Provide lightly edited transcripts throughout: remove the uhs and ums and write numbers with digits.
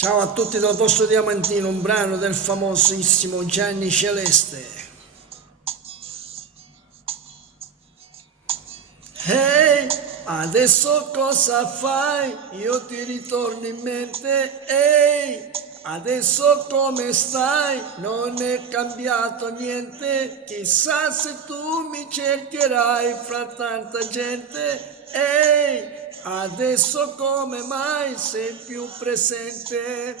Ciao a tutti dal vostro Diamantino, un brano del famosissimo Gianni Celeste. Ehi, adesso cosa fai? Io ti ritorno in mente. Ehi, adesso come stai? Non è cambiato niente. Chissà se tu mi cercherai fra tanta gente. Ehi, adesso come mai sei più presente?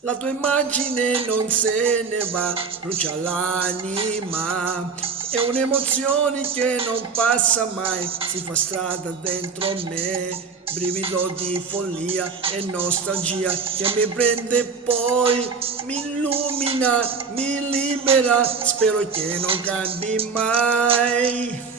La tua immagine non se ne va, brucia l'anima, è un'emozione che non passa mai, si fa strada dentro me, brivido di follia e nostalgia che mi prende poi, mi illumina, mi libera, spero che non cambi mai.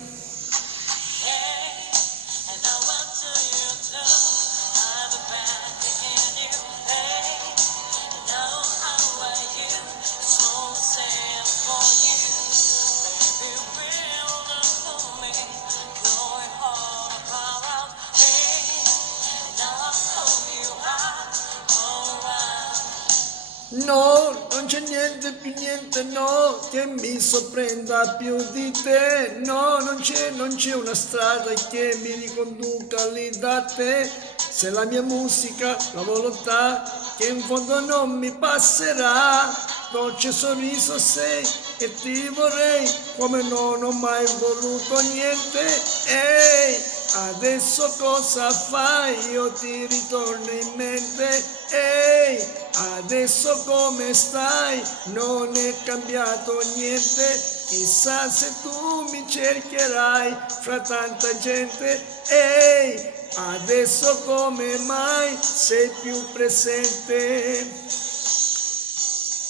No, non c'è niente più niente, no, che mi sorprenda più di te. No, non c'è una strada che mi riconduca lì da te. Se la mia musica, la volontà, che in fondo non mi passerà. Dolce sorriso sei e ti vorrei, come non ho mai voluto niente. Ehi, adesso cosa fai? Io ti ritorno in mente. Ehi, adesso come stai? Non è cambiato niente. Chissà se tu mi cercherai fra tanta gente. Ehi, adesso come mai sei più presente?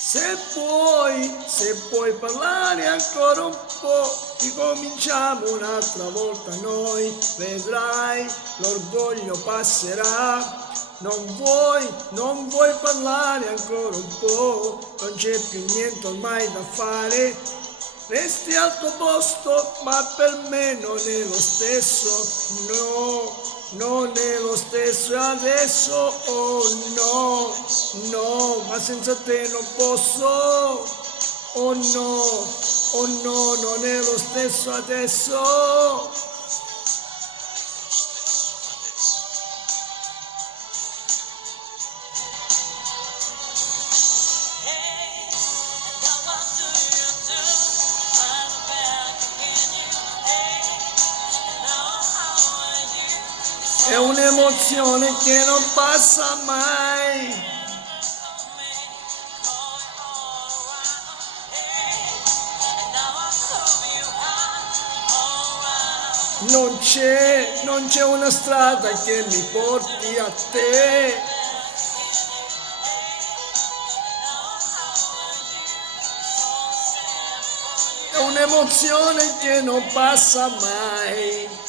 Se puoi parlare ancora un po', ricominciamo un'altra volta noi, vedrai, l'orgoglio passerà. Non vuoi parlare ancora un po', non c'è più niente ormai da fare. Resti al tuo posto, ma per me non è lo stesso, no, non è lo stesso adesso, oh no, no, ma senza te non posso, oh no, non è lo stesso adesso. È un'emozione che non passa mai. Non c'è una strada che mi porti a te. È un'emozione che non passa mai.